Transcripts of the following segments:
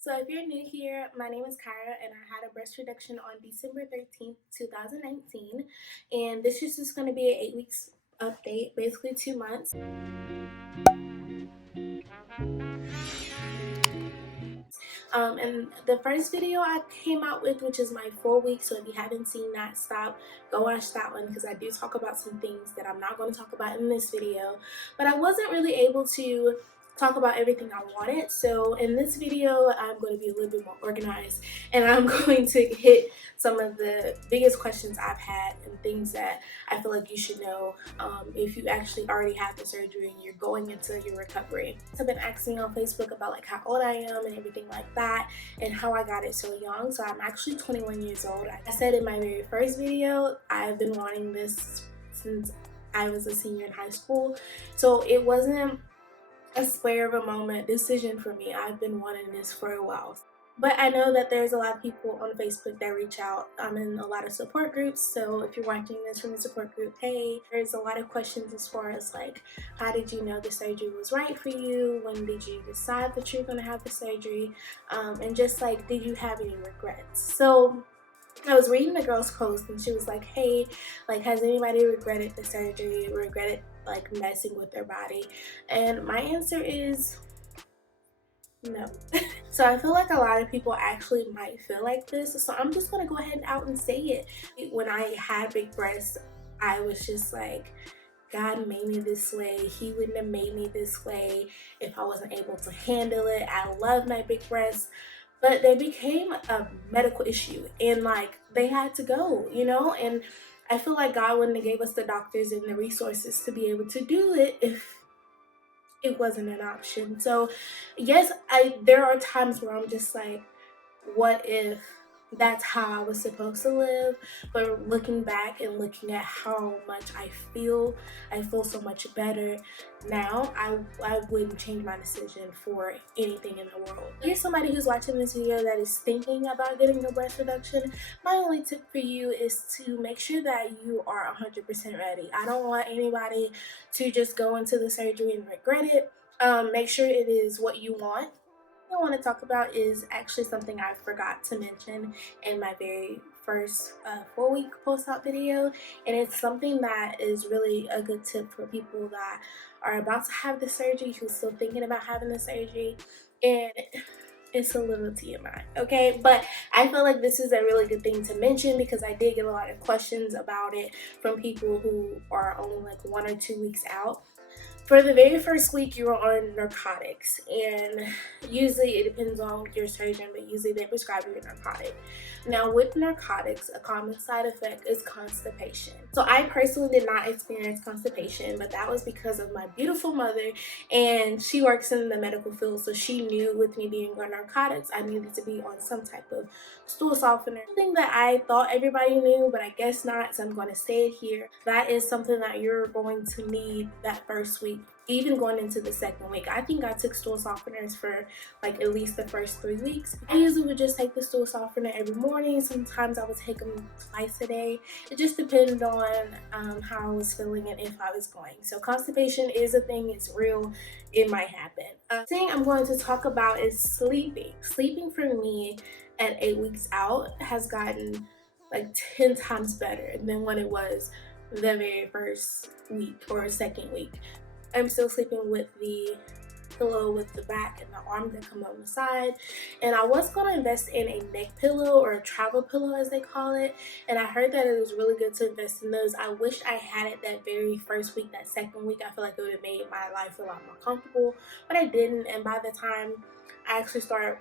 So if you're new here, my name is Kyra and I had a breast reduction on December 13th, 2019. And this is just going to be an 8 weeks update, basically 2 months. And the first video I came out with, which is my 4 weeks, so if you haven't seen that, stop, go watch that one because I do talk about some things that I'm not going to talk about in this video. But I wasn't really able to talk about everything I wanted, so in this video I'm going to be a little bit more organized and I'm going to hit some of the biggest questions I've had and things that I feel like you should know if you actually already had the surgery and you're going into your recovery. So I've been asking on Facebook about like how old I am and everything like that and how I got it so young. So I'm actually 21 years old. I said in my very first video, I've been wanting this since I was a senior in high school. So it wasn't a spur of a moment decision for me. I've been wanting this for a while. But I know that there's a lot of people on Facebook that reach out. I'm in a lot of support groups, so if you're watching this from a support group, hey, there's a lot of questions as far as like, how did you know the surgery was right for you? When did you decide that you're going to have the surgery? And just like, did you have any regrets? So I was reading the girl's post and she was like, hey, like, has anybody regretted the surgery, regretted like messing with their body? And my answer is no. So I feel like a lot of people actually might feel like this. So I'm just gonna go ahead and out and say it. When I had big breasts, I was just like, God made me this way. He wouldn't have made me this way if I wasn't able to handle it. I love my big breasts, but they became a medical issue and like they had to go, and I feel like God wouldn't have gave us the doctors and the resources to be able to do it if it wasn't an option. So yes, there are times where I'm just like, what if that's how I was supposed to live? But looking back and looking at how much I feel so much better now. I wouldn't change my decision for anything in the world. If you're somebody who's watching this video that is thinking about getting a breast reduction, my only tip for you is to make sure that you are 100% ready. I don't want anybody to just go into the surgery and regret it. Make sure it is what you want. I want to talk about is actually something I forgot to mention in my very first 4 week post-op video, and it's something that is really a good tip for people that are about to have the surgery, who's still thinking about having the surgery, and it's a little TMI, okay? But I feel like this is a really good thing to mention because I did get a lot of questions about it from people who are only like 1 or 2 weeks out. For the very first week, you're on narcotics, and usually it depends on your surgeon, but usually they prescribe you a narcotic. Now, with narcotics, a common side effect is constipation. So I personally did not experience constipation, but that was because of my beautiful mother, and she works in the medical field, so she knew with me being on narcotics, I needed to be on some type of stool softener. Something that I thought everybody knew, but I guess not, so I'm going to say it here. That is something that you're going to need that first week, even going into the second week. I think I took stool softeners for like at least the first 3 weeks. I usually would just take the stool softener every morning. Sometimes I would take them twice a day. It just depended on how I was feeling and if I was going. So constipation is a thing, it's real, it might happen. Thing I'm going to talk about is sleeping. Sleeping for me at 8 weeks out has gotten like 10 times better than when it was the very first week or second week. I'm still sleeping with the pillow with the back and the arms that come on the side, and I was going to invest in a neck pillow or a travel pillow as they call it, and I heard that it was really good to invest in those. I wish I had it that very first week. That second week, I feel like it would have made my life a lot more comfortable, but I didn't. And by the time I actually started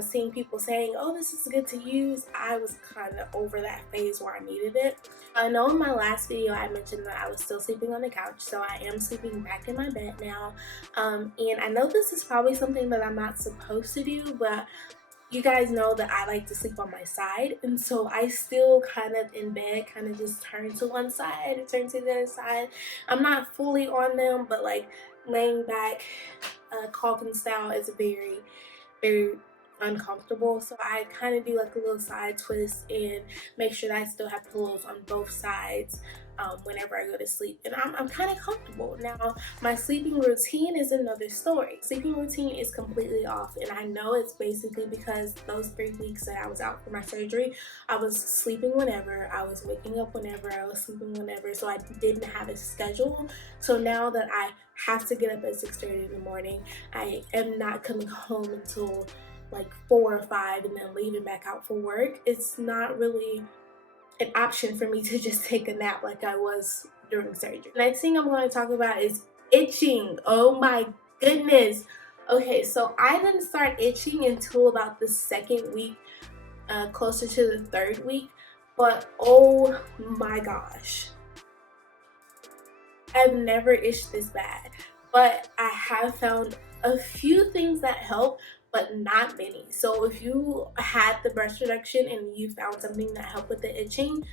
seeing people saying, oh, this is good to use, I was kind of over that phase where I needed it. I know in my last video I mentioned that I was still sleeping on the couch, so I am sleeping back in my bed now. And I know this is probably something that I'm not supposed to do, but you guys know that I like to sleep on my side, and so I still kind of in bed kind of just turn to one side, turn to the other side. I'm not fully on them, but like laying back coffin style is very, very uncomfortable, so I kind of do like a little side twist and make sure that I still have pillows on both sides whenever I go to sleep, and I'm kind of comfortable. Now, my sleeping routine is another story. Sleeping routine is completely off, and I know it's basically because those 3 weeks that I was out for my surgery, I was sleeping whenever, I was waking up whenever, I was sleeping whenever, so I didn't have a schedule. So now that I have to get up at 6:30 in the morning, I am not coming home until like 4 or 5 and then leaving back out for work. It's not really an option for me to just take a nap like I was during surgery. Next thing I'm going to talk about is itching. Oh my goodness. Okay, so I didn't start itching until about the second week, closer to the third week, but oh my gosh, I've never itched this bad. But I have found a few things that help, but not many. So if you had the breast reduction and you found something that helped with the itching,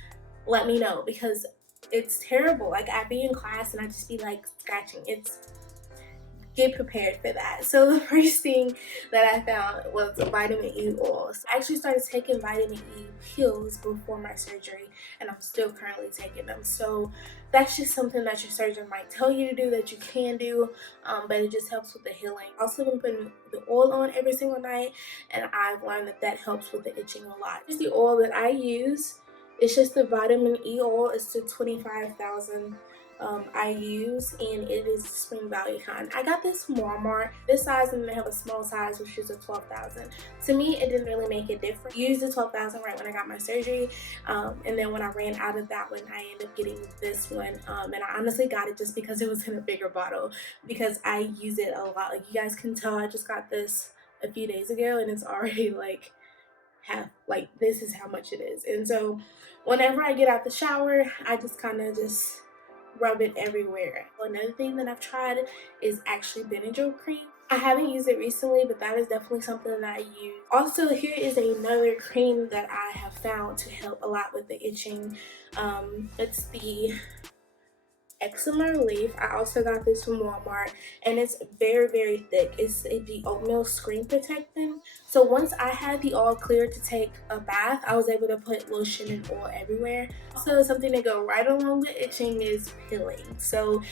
let me know, because it's terrible. Like, I'd be in class and I'd just be like scratching. It's Get prepared for that. So the first thing that I found was a vitamin E oil. So I actually started taking vitamin E pills before my surgery, and I'm still currently taking them. So that's just something that your surgeon might tell you to do, that you can do, but it just helps with the healing. Also been putting the oil on every single night, and I've learned that that helps with the itching a lot. Just the oil that I use, it's just the vitamin E oil. It's the 25,000 I use, and it is Spring Valley kind. I got this from Walmart, this size, and they have a small size which is a 12,000. To me, it didn't really make a difference. I used the 12,000 right when I got my surgery, and then when I ran out of that one, I ended up getting this one, and I honestly got it just because it was in a bigger bottle, because I use it a lot. Like, you guys can tell, I just got this a few days ago, and it's already like like, this is how much it is. And so whenever I get out the shower, I just kind of just rub it everywhere. Another thing that I've tried is actually Benadryl Cream. I haven't used it recently, but that is definitely something that I use. Also, here is another cream that I have found to help a lot with the itching. It's the Eczema Relief. I also got this from Walmart, and it's very, very thick. It's the oatmeal screen protectant. So once I had the all clear to take a bath, I was able to put lotion and oil everywhere. Also, something to go right along with itching is peeling. So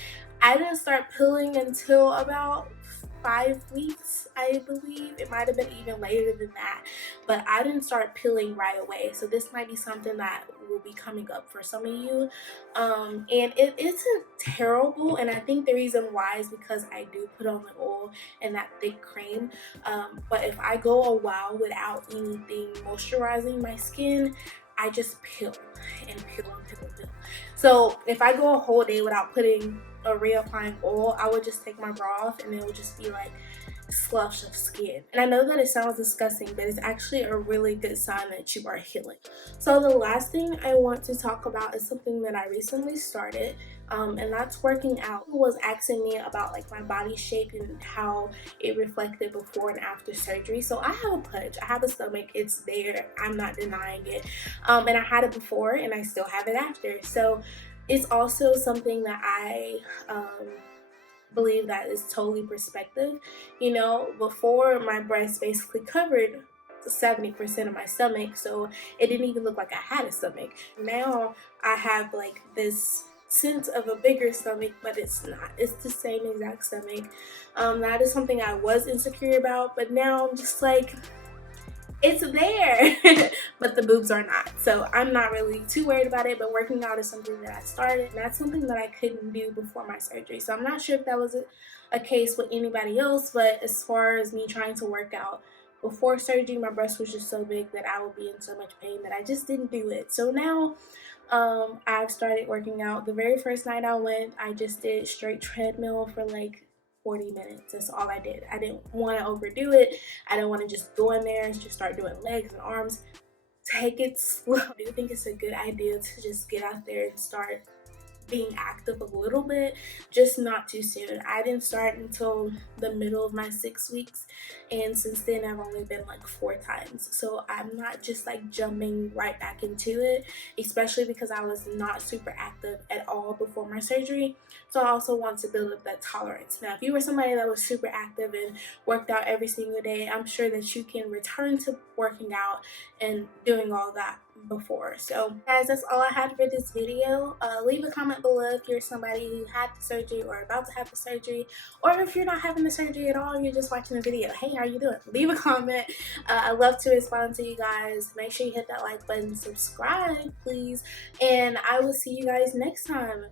I didn't start peeling until about 5 weeks, I believe. It might have been even later than that, but I didn't start peeling right away. So this might be something that will be coming up for some of you, and it isn't terrible, and I think the reason why is because I do put on the oil and that thick cream, but if I go a while without anything moisturizing my skin, I just peel and peel and peel and peel. So if I go a whole day without putting or reapplying oil, I would just take my bra off and it would just be like slush of skin. And I know that it sounds disgusting, but it's actually a really good sign that you are healing. So the last thing I want to talk about is something that I recently started, and that's working out. Who was asking me about like my body shape and how it reflected before and after surgery. So I have a pudge, I have a stomach, it's there, I'm not denying it, and I had it before and I still have it after. So it's also something that I believe that is totally perspective. You know, before, my breast basically covered 70% of my stomach, so it didn't even look like I had a stomach. Now I have like this sense of a bigger stomach, but it's not. It's the same exact stomach. That is something I was insecure about, but now I'm just like, it's there, but the boobs are not. So I'm not really too worried about it, but working out is something that I started, and that's something that I couldn't do before my surgery. So I'm not sure if that was a case with anybody else, but as far as me trying to work out before surgery, my breast was just so big that I would be in so much pain that I just didn't do it. So now I've started working out. The very first night I went, I just did straight treadmill for like 40 minutes. That's all I did. I didn't want to overdo it. I didn't want to just go in there and just start doing legs and arms. Take it slow. I do think it's a good idea to just get out there and start being active a little bit, just not too soon. I didn't start until the middle of my 6 weeks, and since then I've only been like 4 times. So I'm not just like jumping right back into it, especially because I was not super active at all before my surgery. So I also want to build up that tolerance. Now, if you were somebody that was super active and worked out every single day, I'm sure that you can return to working out and doing all that before. So guys, that's all I had for this video. Leave a comment below if you're somebody who had the surgery or about to have the surgery, or if you're not having the surgery at all and you're just watching the video. Hey, how you doing? Leave a comment. I love to respond to you guys. Make sure you hit that like button, subscribe please, and I will see you guys next time.